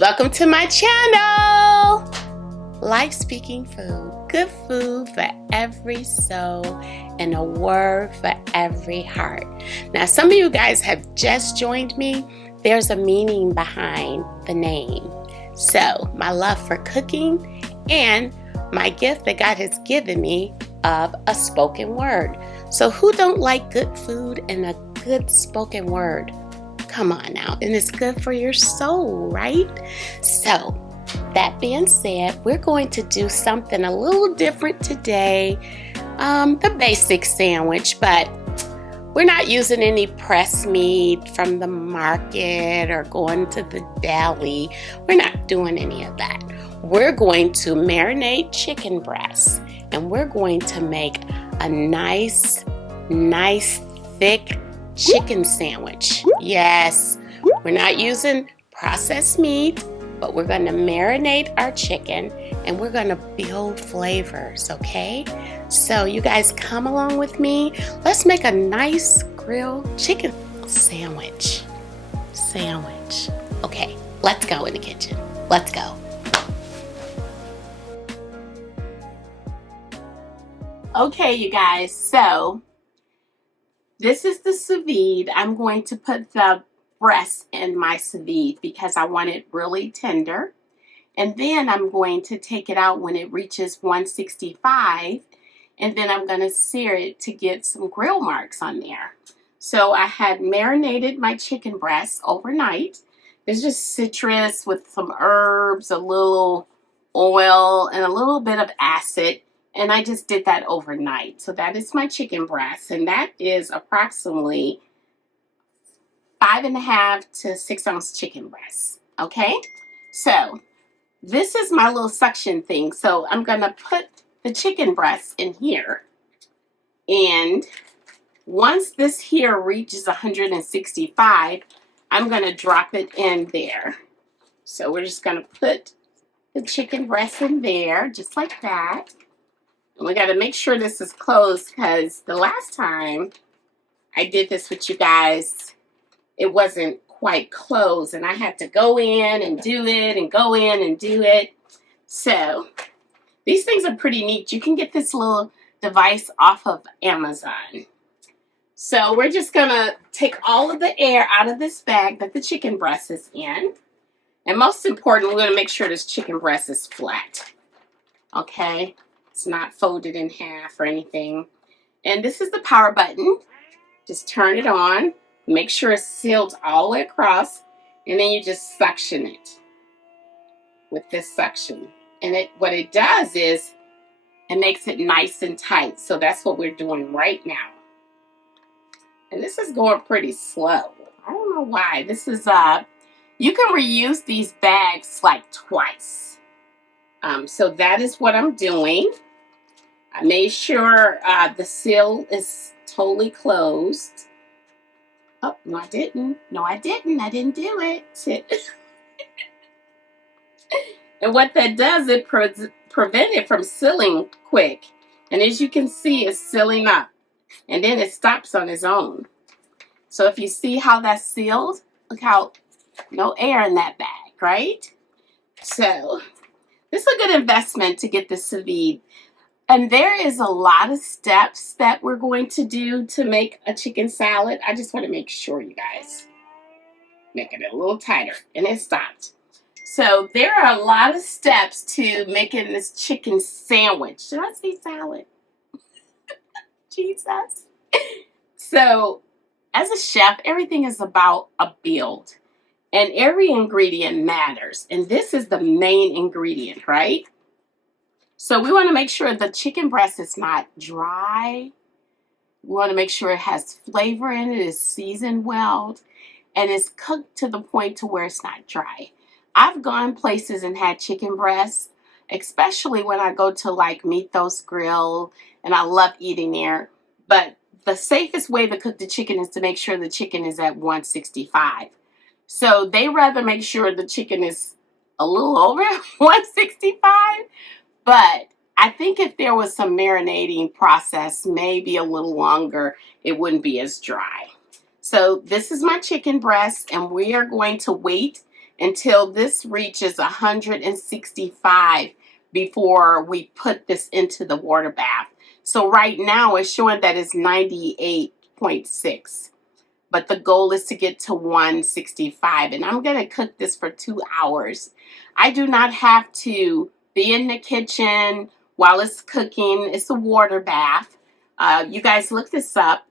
Welcome to my channel, Life Speaking Food. Good food for every soul and a word for every heart. Now, some of you guys have just joined me. There's a meaning behind the name. So, my love for cooking and my gift that God has given me of a spoken word. So, who don't like good food and a good spoken word? Come on now, and it's good for your soul, right? So, that being said, we're going to do something a little different today. The basic sandwich, but we're not using any pressed meat from the market or going to the deli. We're not doing any of that. We're going to marinate chicken breasts, and we're going to make a nice, thick chicken sandwich. Yes, we're not using processed meat, but we're going to marinate our chicken and we're going to build flavors, okay? So you guys come along with me. Let's make a nice grilled chicken sandwich. Okay, let's go in the kitchen. Let's go. Okay, you guys, so this is the sous vide. I'm going to put the breast in my sous vide because I want it really tender. And then I'm going to take it out when it reaches 165. And then I'm going to sear it to get some grill marks on there. So I had marinated my chicken breast overnight. It's just citrus with some herbs, a little oil, and a little bit of acid. And I just did that overnight. So that is my chicken breast. And that is approximately 5.5 to 6 ounce chicken breast. Okay? So this is my little suction thing. So I'm going to put the chicken breast in here. And once this here reaches 165, I'm going to drop it in there. So we're just going to put the chicken breast in there, just like that. And we got to make sure this is closed because the last time I did this with you guys, it wasn't quite closed. And I had to go in and do it and go in and do it. So these things are pretty neat. You can get this little device off of Amazon. So we're just going to take all of the air out of this bag that the chicken breast is in. And most important, we're going to make sure this chicken breast is flat. Okay? It's not folded in half or anything. And this is the power button. Just turn it on. Make sure it's sealed all the way across. And then you just suction it with this suction. And what it does is it makes it nice and tight. So that's what we're doing right now. And this is going pretty slow. I don't know why. This is, you can reuse these bags like twice. So that is what I'm doing. I made sure the seal is totally closed. Oh, no, I didn't. I didn't do it. And what that does, it prevents it from sealing quick. And as you can see, it's sealing up. And then it stops on its own. So if you see how that's sealed, look how no air in that bag, right? So this is a good investment to get the sous vide. And there is a lot of steps that we're going to do to make a chicken salad. I just want to make sure, you guys, make it a little tighter. And it stopped. So there are a lot of steps to making this chicken sandwich. Did I say salad? Jesus. So as a chef, everything is about a build. And every ingredient matters. And this is the main ingredient, right? So we want to make sure the chicken breast is not dry. We want to make sure it has flavor in it, is seasoned well, and it's cooked to the point to where it's not dry. I've gone places and had chicken breasts, especially when I go to like Mythos Grill, and I love eating there. But the safest way to cook the chicken is to make sure the chicken is at 165. So they rather make sure the chicken is a little over 165. But I think if there was some marinating process, maybe a little longer, it wouldn't be as dry. So this is my chicken breast, and we are going to wait until this reaches 165 before we put this into the water bath. So right now it's showing that it's 98.6, but the goal is to get to 165, and I'm going to cook this for 2 hours. I do not have to be in the kitchen while it's cooking. It's a water bath. You guys look this up.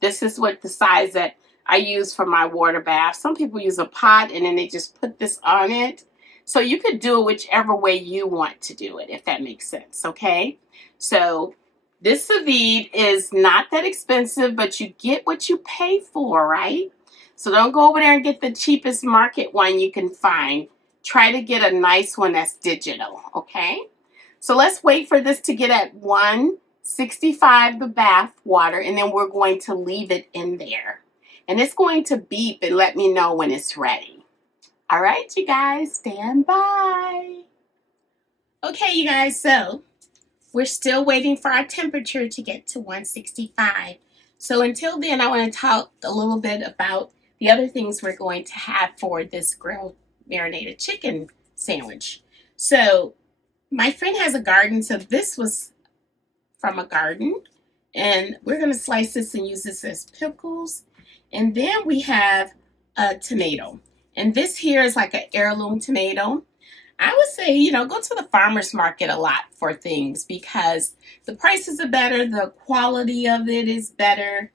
This is what the size that I use for my water bath. Some people use a pot and then they just put this on it. So you could do it whichever way you want to do it, if that makes sense, okay? So this sous vide is not that expensive, but you get what you pay for, right? So don't go over there and get the cheapest market one you can find. Try to get a nice one that's digital, okay? So let's wait for this to get at 165, the bath water, and then we're going to leave it in there. And it's going to beep and let me know when it's ready. All right, you guys, stand by. Okay, you guys, so we're still waiting for our temperature to get to 165. So until then, I want to talk a little bit about the other things we're going to have for this grilled marinated chicken sandwich. So my friend has a garden, so this was from a garden. And we're going to slice this and use this as pickles. And then we have a tomato. And this here is like an heirloom tomato. I would say, you know, go to the farmer's market a lot for things because the prices are better, the quality of it is better.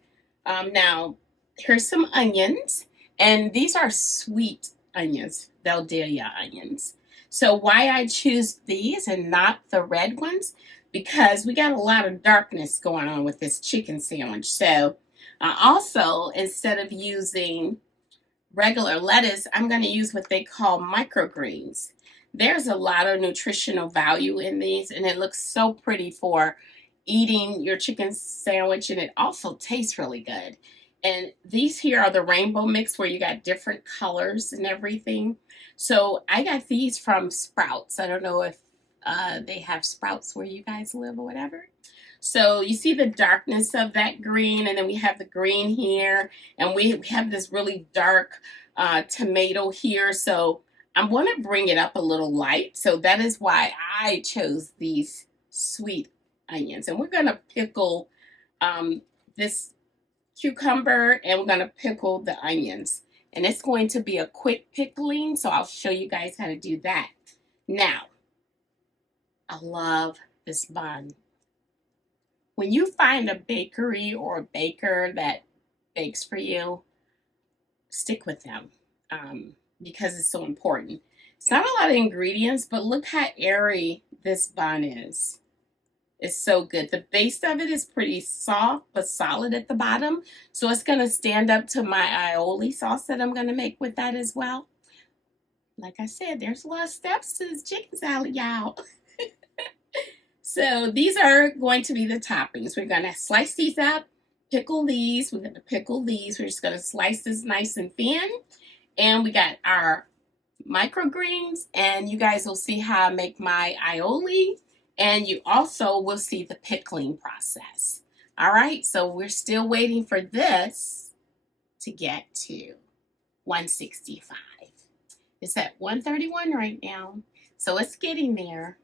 Now, here's some onions, and these are sweet onions, Veldelia onions. So why I choose these and not the red ones? Because we got a lot of darkness going on with this chicken sandwich. So also, instead of using regular lettuce, I'm going to use what they call microgreens. There's a lot of nutritional value in these, and it looks so pretty for eating your chicken sandwich, and it also tastes really good. And these here are the rainbow mix where you got different colors and everything. So I got these from Sprouts. I don't know if they have Sprouts where you guys live or whatever. So you see the darkness of that green, and then we have the green here, and we have this really dark tomato here. So I want to bring it up a little light. So that is why I chose these sweet onions. And we're going to pickle this cucumber, and we're going to pickle the onions. And it's going to be a quick pickling, so I'll show you guys how to do that. Now, I love this bun. When you find a bakery or a baker that bakes for you, stick with them because it's so important. It's not a lot of ingredients, but look how airy this bun is. It's so good. The base of it is pretty soft but solid at the bottom. So it's going to stand up to my aioli sauce that I'm going to make with that as well. Like I said, there's a lot of steps to this chicken salad, y'all. So these are going to be the toppings. We're going to slice these up, pickle these. We're going to pickle these. We're just going to slice this nice and thin. And we got our microgreens. And you guys will see how I make my aioli. And you also will see the pickling process. All right, so we're still waiting for this to get to 165. It's at 131 right now. So it's getting there.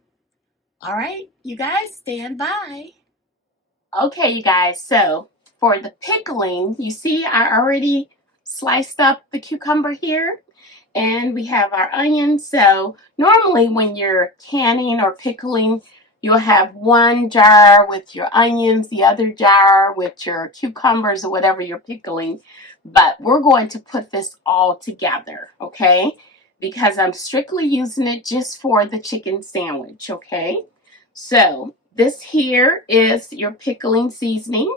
All right, you guys, stand by. Okay, you guys, so for the pickling, you see I already sliced up the cucumber here, and we have our onions. So normally when you're canning or pickling, you'll have one jar with your onions, the other jar with your cucumbers or whatever you're pickling. But we're going to put this all together, okay? Because I'm strictly using it just for the chicken sandwich, okay? So this here is your pickling seasoning.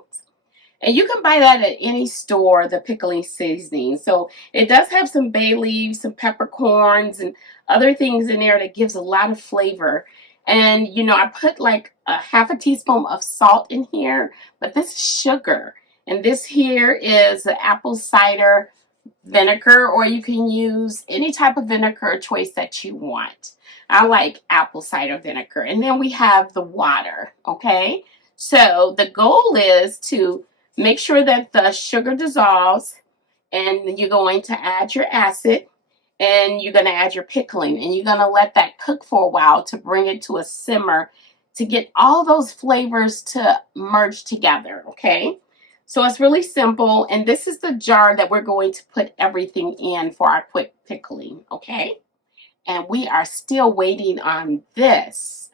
And you can buy that at any store, the pickling seasoning. So it does have some bay leaves, some peppercorns, and other things in there that gives a lot of flavor. And, you know, I put like a half a teaspoon of salt in here, but this is sugar. And this here is the apple cider vinegar, or you can use any type of vinegar choice that you want. I like apple cider vinegar. And then we have the water, okay? So the goal is to make sure that the sugar dissolves, and you're going to add your acid, and you're going to add your pickling, and you're going to let that cook for a while to bring it to a simmer to get all those flavors to merge together, okay? So it's really simple, and this is the jar that we're going to put everything in for our quick pickling, okay? And we are still waiting on this.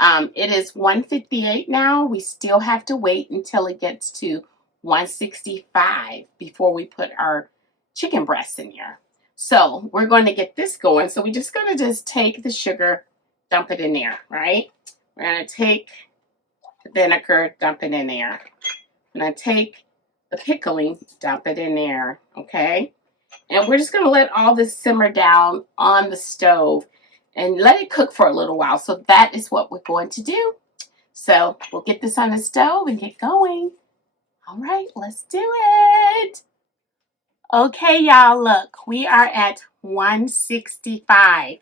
It is 158 now. We still have to wait until it gets to 165 before we put our chicken breast in here. So we're going to get this going. So we're just going to just take the sugar, dump it in there, right? We're going to take the vinegar, dump it in there. I'm going to take the pickling, dump it in there, okay? And we're just going to let all this simmer down on the stove and let it cook for a little while. So that is what we're going to do. So we'll get this on the stove and get going. All right, let's do it. Okay, y'all, look, we are at 165.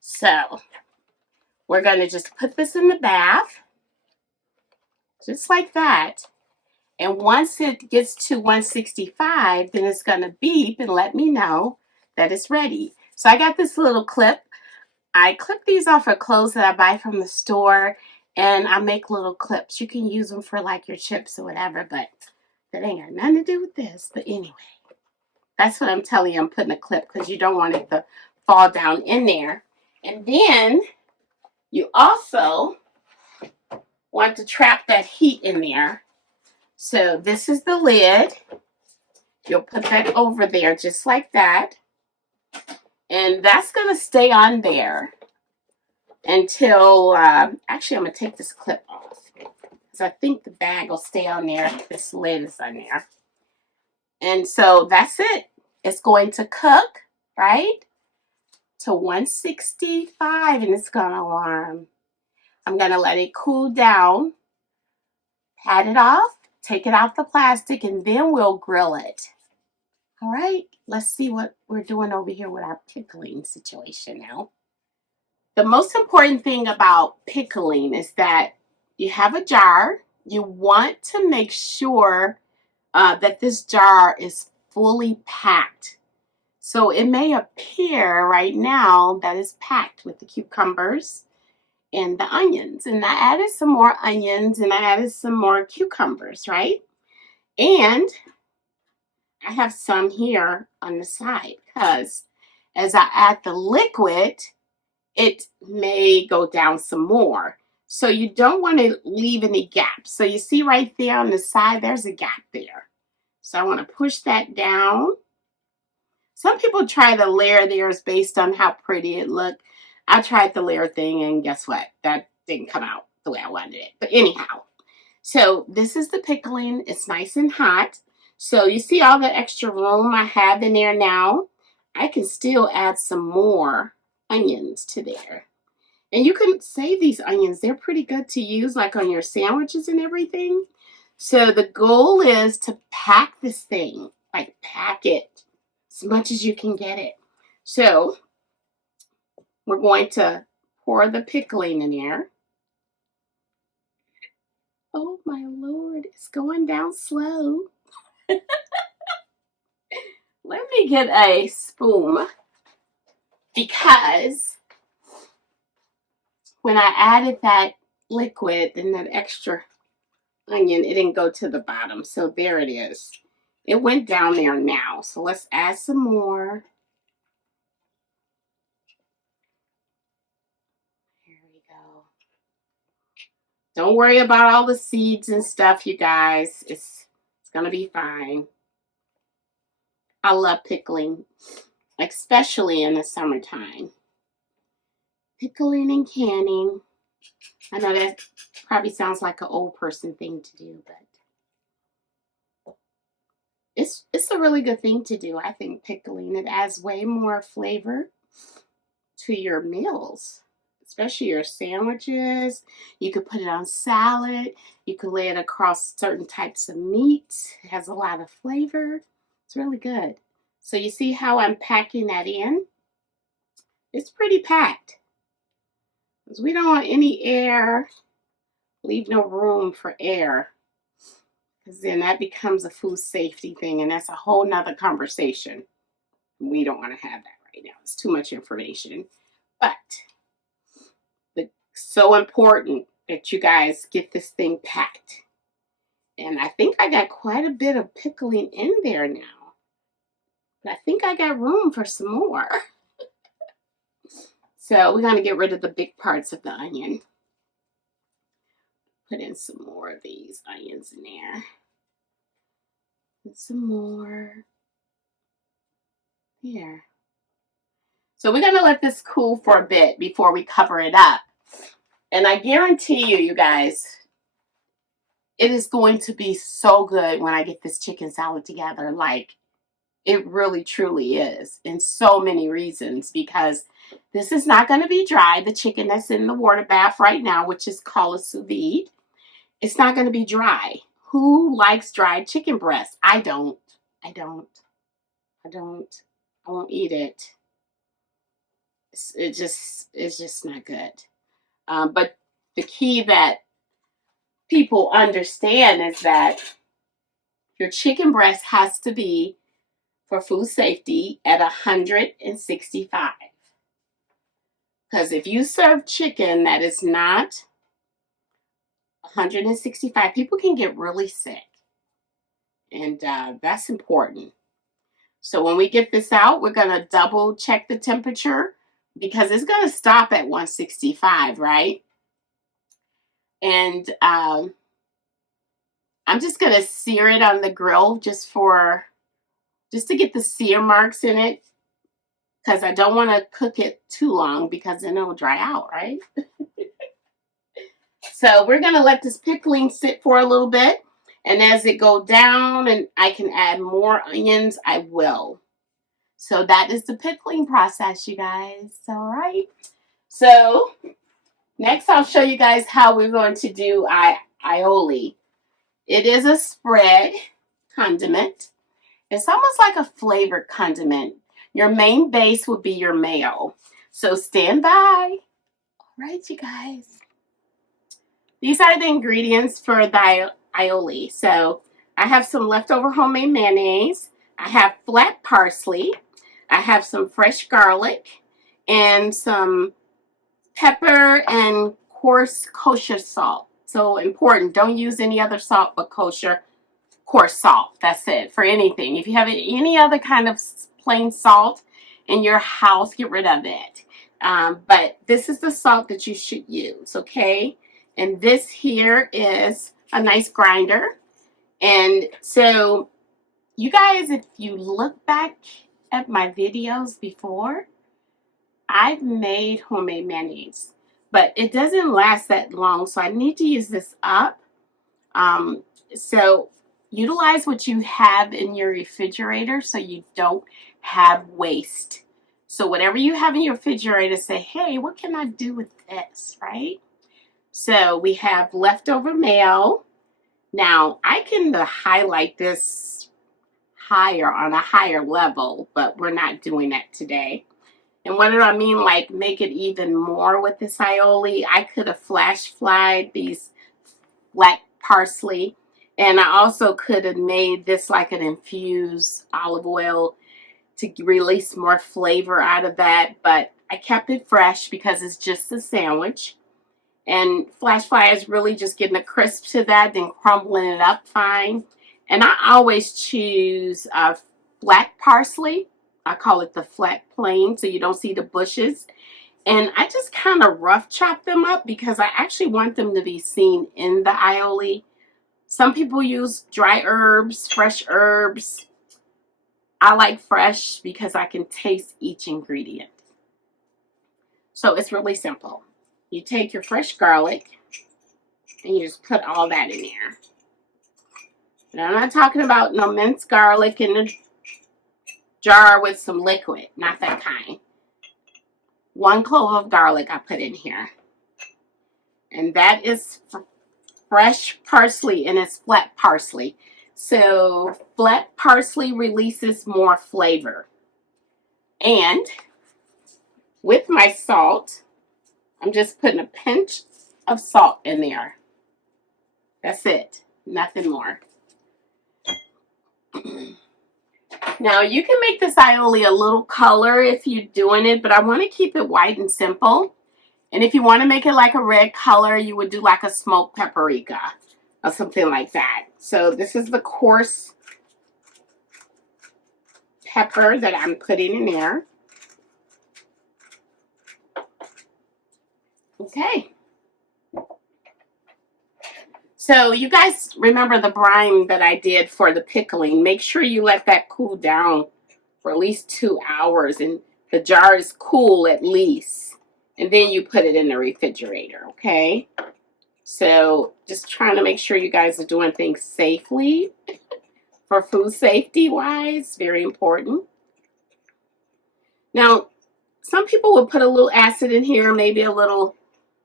So we're going to just put this in the bath, just like that. And once it gets to 165, then it's going to beep and let me know that it's ready. So I got this little clip. I clip these off of clothes that I buy from the store, and I make little clips. You can use them for like your chips or whatever, but that ain't got nothing to do with this. But anyway, that's what I'm telling you. I'm putting a clip because you don't want it to fall down in there. And then you also want to trap that heat in there. So this is the lid. You'll put that over there just like that. And that's going to stay on there until, actually I'm going to take this clip off because I think the bag will stay on there if this lid is on there. And so that's it. It's going to cook, right, to 165, and it's going to warm. I'm going to let it cool down, pat it off, take it out the plastic, and then we'll grill it. All right, let's see what we're doing over here with our pickling situation now. The most important thing about pickling is that you have a jar. You want to make sure that this jar is fully packed. So it may appear right now that it's packed with the cucumbers and the onions. And I added some more onions and I added some more cucumbers, right? And I have some here on the side because as I add the liquid, it may go down some more. So you don't want to leave any gaps. So you see right there on the side, there's a gap there. So I want to push that down. Some people try to layer theirs based on how pretty it looked. I tried the layer thing and guess what? That didn't come out the way I wanted it. But anyhow, so this is the pickling. It's nice and hot. So you see all the extra room I have in there now? I can still add some more onions to there. And you can save these onions. They're pretty good to use like on your sandwiches and everything. So the goal is to pack this thing, like pack it as much as you can get it. So we're going to pour the pickling in here. Oh my Lord, it's going down slow. Let me get a spoon because when I added that liquid and that extra onion, it didn't go to the bottom. So there it is. It went down there now. So let's add some more. Here we go. Don't worry about all the seeds and stuff, you guys. It's going to be fine. I love pickling, especially in the summertime. Pickling and canning. I know that probably sounds like an old person thing to do, but it's a really good thing to do. I think pickling, it adds way more flavor to your meals, especially your sandwiches. You could put it on salad. You could lay it across certain types of meats. It has a lot of flavor. It's really good. So you see how I'm packing that in? It's pretty packed. Because we don't want any air. Leave no room for air. Because then that becomes a food safety thing. And that's a whole nother conversation. We don't want to have that right now. It's too much information. But it's so important that you guys get this thing packed. And I think I got quite a bit of pickling in there now. But I think I got room for some more. So we're going to get rid of the big parts of the onion. Put in some more of these onions in there. And some more. Here. So we're going to let this cool for a bit before we cover it up. And I guarantee you, you guys, it is going to be so good when I get this chicken salad together. Like, it really, truly is. In so many reasons. Because this is not going to be dry. The chicken that's in the water bath right now, which is called a sous vide, it's not going to be dry. Who likes dried chicken breast? I don't. I won't eat it. It's just not good. But the key that people understand is that your chicken breast has to be, for food safety, at 165. Because if you serve chicken that is not 165, people can get really sick. And that's important. So when we get this out, we're going to double check the temperature because it's going to stop at 165, right? And I'm just going to sear it on the grill just to get the sear marks in it, because I don't want to cook it too long because then it'll dry out, right? So we're going to let this pickling sit for a little bit. And as it go down and I can add more onions, I will. So that is the pickling process, you guys. All right. So next I'll show you guys how we're going to do aioli. It is a spread condiment. It's almost like a flavored condiment. Your main base would be your mayo. So stand by. All right, you guys. These are the ingredients for the aioli. So I have some leftover homemade mayonnaise. I have flat parsley. I have some fresh garlic and some pepper and coarse kosher salt. So important. Don't use any other salt but kosher coarse salt. That's it for anything. If you have any other kind of plain salt in your house, get rid of it. But this is the salt that you should use, okay? And this here is a nice grinder. And so you guys, if you look back at my videos before, I've made homemade mayonnaise, but it doesn't last that long, so I need to use this up. So utilize what you have in your refrigerator so you don't have waste. So whatever you have in your refrigerator, say, hey, what can I do with this, right? So we have leftover mayo. Now, I can highlight this higher on a higher level, but we're not doing that today. And what do I mean? Like, make it even more with this aioli. I could have flash fried these black parsley. And I also could have made this like an infused olive oil to release more flavor out of that. But I kept it fresh because it's just a sandwich. And flash fry is really just getting a crisp to that, then crumbling it up fine. And I always choose flat parsley. I call it the flat plain so you don't see the bushes. And I just kind of rough chop them up because I actually want them to be seen in the aioli. Some people use dry herbs, fresh herbs. I like fresh because I can taste each ingredient. So it's really simple. You take your fresh garlic and you just put all that in there. Now, I'm not talking about no minced garlic in a jar with some liquid. Not that kind. 1 clove of garlic I put in here. And that is fresh parsley, and it's flat parsley. So flat parsley releases more flavor. And with my salt, I'm just putting a pinch of salt in there. That's it. Nothing more. Now you can make this aioli a little color if you're doing it, but I want to keep it white and simple. And if you want to make it like a red color, you would do like a smoked paprika or something like that. So this is the coarse pepper that I'm putting in there. Okay. So you guys remember the brine that I did for the pickling. Make sure you let that cool down for at least 2 hours, and the jar is cool at least. And then you put it in the refrigerator, okay? So just trying to make sure you guys are doing things safely for food safety wise, very important. Now, some people will put a little acid in here, maybe a little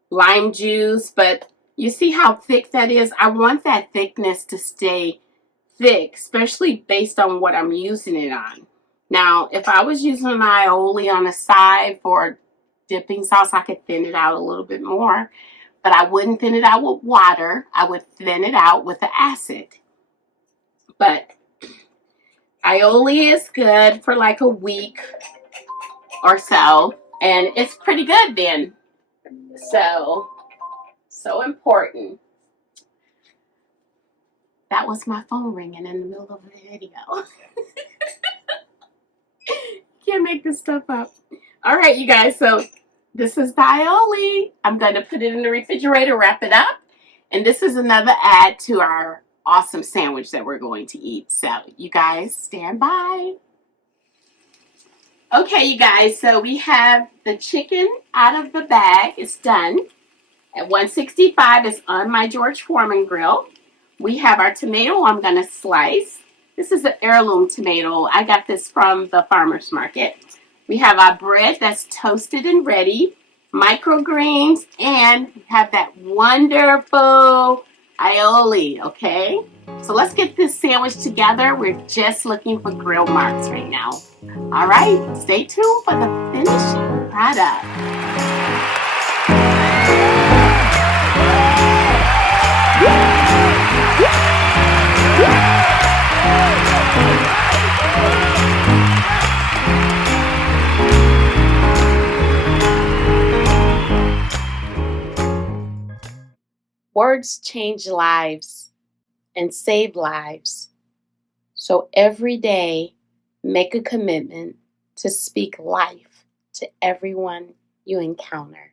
lime juice, but you see how thick that is? I want that thickness to stay thick, especially based on what I'm using it on. Now, if I was using an aioli on the side for dipping sauce, I could thin it out a little bit more, but I wouldn't thin it out with water. I would thin it out with the acid. But aioli is good for like a week or so, and it's pretty good then. So important. That was my phone ringing in the middle of the video. Can't make this stuff up. All right, you guys, so this is the aioli. I'm going to put it in the refrigerator, wrap it up, and this is another add to our awesome sandwich that we're going to eat. So you guys stand by. Okay, you guys, so we have the chicken out of the bag. It's done. At 165, it's on my George Foreman grill. We have our tomato I'm going to slice. This is an heirloom tomato. I got this from the farmer's market. We have our bread that's toasted and ready, microgreens, and we have that wonderful aioli, okay? So let's get this sandwich together. We're just looking for grill marks right now. All right, stay tuned for the finished product. Words change lives and save lives. So every day, make a commitment to speak life to everyone you encounter.